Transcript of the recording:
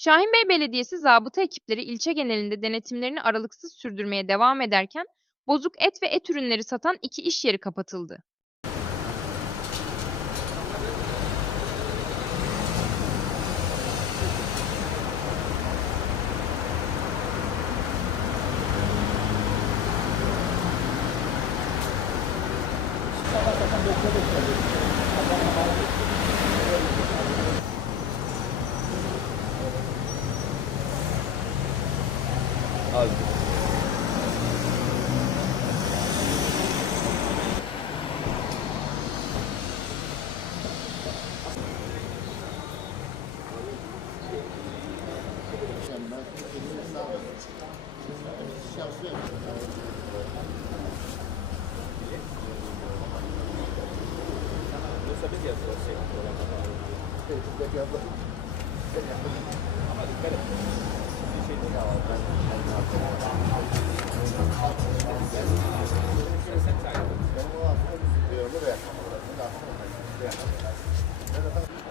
Şahinbey Belediyesi zabıta ekipleri ilçe genelinde denetimlerini aralıksız sürdürmeye devam ederken bozuk et ve et ürünleri satan iki iş yeri kapatıldı. Abi. Ama dikkat et. よかった。